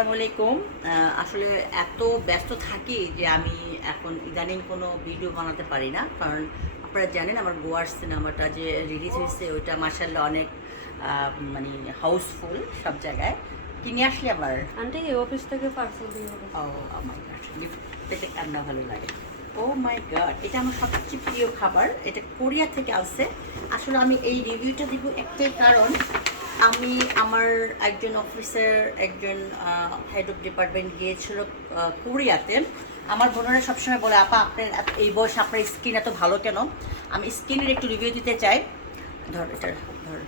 আসসালামু আলাইকুম। আসলে এত ব্যস্ত থাকি যে আমি এখন ইদানিং কোনো ভিডিও বানাতে পারি না, কারণ আপনারা জানেন আমার গোয়ার সিনেমাটা যে রিলিজ হয়েছে ওইটা মাশাআল্লাহ অনেক মানে হাউসফুল সব জায়গায়। কিনে আসলে আমার আন্টি এই অফিস থেকে পার্সেল দিয়ে হবে। ও আমার গিফট পেতে কান্না ভালো লাগে। ও মাই গড, এটা আমার সবচেয়ে প্রিয় খাবার, এটা কোরিয়া থেকে আসছে। আসলে আমি এই রিভিউটা দিব একটাই কারণ, আমি আমার একজন অফিসের একজন হেড অফ ডিপার্টমেন্ট গিয়েছিল কোরিয়াতে। আমার বোনেরা সবসময় বলে, আপা আপনার এই বয়সে আপনার স্কিন এত ভালো কেন? আমি স্কিনের একটু রিভিউ দিতে চাই। ধর এটা, ধর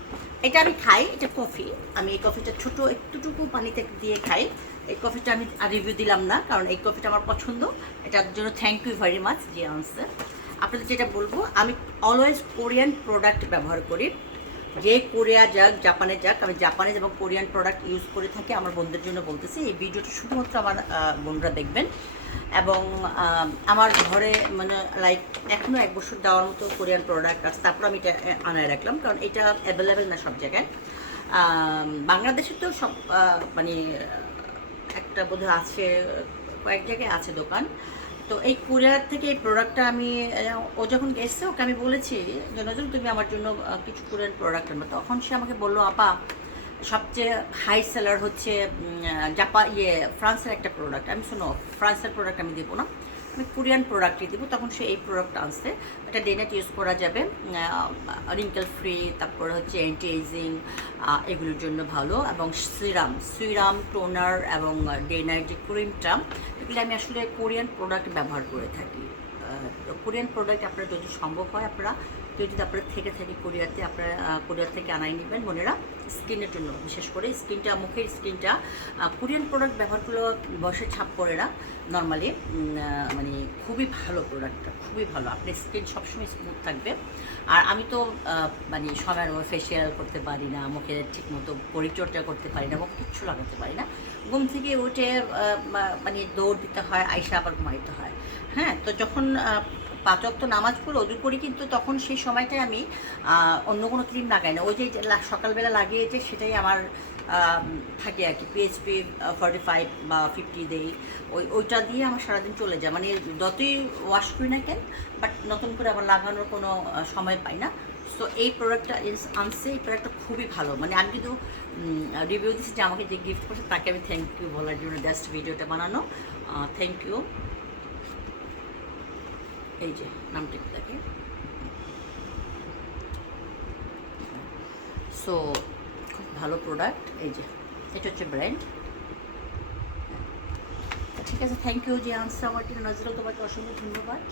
এটা আমি খাই, এটা কফি। আমি এই কফিটা ছোট একটুটুকু পানিতে দিয়ে খাই। এই কফিটা আমি আর রিভিউ দিলাম না, কারণ এই কফিটা আমার পছন্দ। এটার জন্য থ্যাংক ইউ ভেরি মাচ যে আনসার। আপনাদের যেটা বলবো, আমি অলওয়েজ কোরিয়ান প্রোডাক্ট ব্যবহার করি। যে কোরিয়া যাক জাপানে যাক, আমি জাপানিজ এবং কোরিয়ান প্রোডাক্ট ইউজ করে থাকি। আমার বোনদের জন্য বলতেছি, এই ভিডিওটা শুধুমাত্র আমার বোনরা দেখবেন। এবং আমার ঘরে মানে লাইক এখনও 1 বছর দেওয়ার মতো কোরিয়ান প্রোডাক্ট আছে। তারপর আমি এটা আনায় রাখলাম, কারণ এটা অ্যাভেলেবেল না সব জায়গায়। বাংলাদেশে তো সব মানে একটা বোধহয় আছে, কয়েক জায়গায় আছে দোকান। তো এই কোরিয়ার থেকে এই প্রোডাক্টটা আমি ও যখন গেছে ওকে আমি বলেছি যে নজরুল তুমি আমার জন্য কিছু কোরিয়ান প্রোডাক্ট আনবে। তখন সে আমাকে বললো, আপা সবচেয়ে হাই সেলার হচ্ছে ফ্রান্সের একটা প্রোডাক্ট। আমি শোনো, ফ্রান্সের প্রোডাক্ট আমি দেবো না, আমি কোরিয়ান প্রোডাক্টই দেবো। তখন সে এই প্রোডাক্ট আনছে। এটা ডে নাইট ইউজ করা যাবে, রিঙ্কেল ফ্রি, তারপর হচ্ছে অ্যান্টি এজিং, এগুলোর জন্য ভালো। এবং সিরাম টোনার এবং ডে নাইট যে ক্রিমটা, এগুলো আমি আসলে কোরিয়ান প্রোডাক্ট ব্যবহার করে থাকি। কোরিয়ান প্রোডাক্ট আপনারা যদি সম্ভব হয়, আপনারা কেউ যদি আপনার থেকে কোরিয়াতে, আপনারা কোরিয়ার থেকে আনাই নেবেন বোনেরা। স্কিনের জন্য বিশেষ করে স্কিনটা, মুখের স্কিনটা কোরিয়ান প্রোডাক্ট ব্যবহার করলেও বয়সে ছাপ পড়ে না নর্মালি। মানে খুবই ভালো প্রোডাক্টটা, খুবই ভালো। আপনার স্কিন সবসময় স্মুথ থাকবে। আর আমি তো মানে সময়ের ফেসিয়াল করতে পারি না, মুখে ঠিকমতো পরিচর্যা করতে পারি না, মুখ কিচ্ছু লাগাতে পারি না। ঘুম থেকে উঠে মানে দৌড় দিতে হয়, আইসা আবার ঘুমাইতে হয়। হ্যাঁ, তো যখন 5 ওয়াক্ত নামাজ পড়ে অজু করি, কিন্তু তখন সেই সময়টায় আমি অন্য কোনো ক্রিম লাগাই না। ওই যে সকালবেলা লাগিয়েছে সেটাই আমার থাকে আর কি। পিএইচপি 45 বা 50 দেই, ওইটা দিয়ে আমার সারাদিন চলে যায়। মানে যতই ওয়াশ করি না কেন, বাট নতুন করে আবার লাগানোর কোনো সময় পাই না। সো এই প্রোডাক্টটা আনছে, এই প্রোডাক্টটা খুবই ভালো। মানে আমি কিন্তু রিভিউ দিচ্ছি যে আমাকে যে গিফট করছে তাকে আমি থ্যাংক ইউ বলার জন্য জাস্ট ভিডিওটা বানানো। Thank you. এই যে নামটা একটু দেখে। সো খুব ভালো প্রোডাক্ট। এই যে এটা হচ্ছে ব্র্যান্ড। ঠিক আছে, থ্যাংক ইউ যে আনসার আমার জন্য। নজরুল, তোমাকে অসংখ্য ধন্যবাদ।